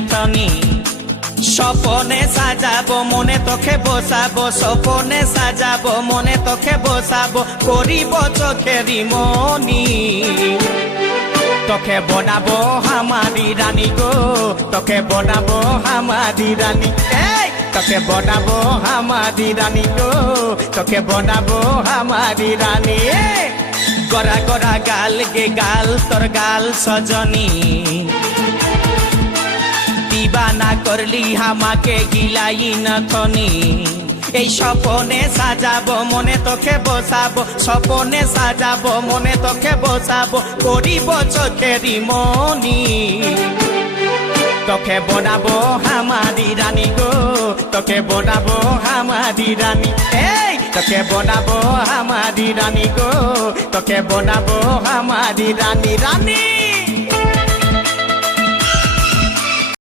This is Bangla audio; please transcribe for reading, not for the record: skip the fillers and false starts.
নাথনি স্বপনে সাজাবো মনে তোকে বসাবো স্বপনে সাজাবো মনে তোকে বসাবো করিব চোখেরি মনি তোকে বনাবো হামারি রানী গো তোকে বনাবো হামারি রানী তোকে বনাবো হামারি রানী গো তোকে বনাবো হামারি রানী গড়া গড়া গাল গে গাল তোর গাল সজনী দিবানা করলি হামাকে গিলাই নথনি এই স্বপনে সাজাবো মনে তোকে বসাবো স্বপনে সাজাবো মনে তোকে বসাবো করিব চোখেরি মনি তোকে বনাবো হামারি রানী গো তোকে বনাবো হামারি রানী তোকে বনাবো হামারি রানী গো তোকে বনাবো হামারি রানী রানী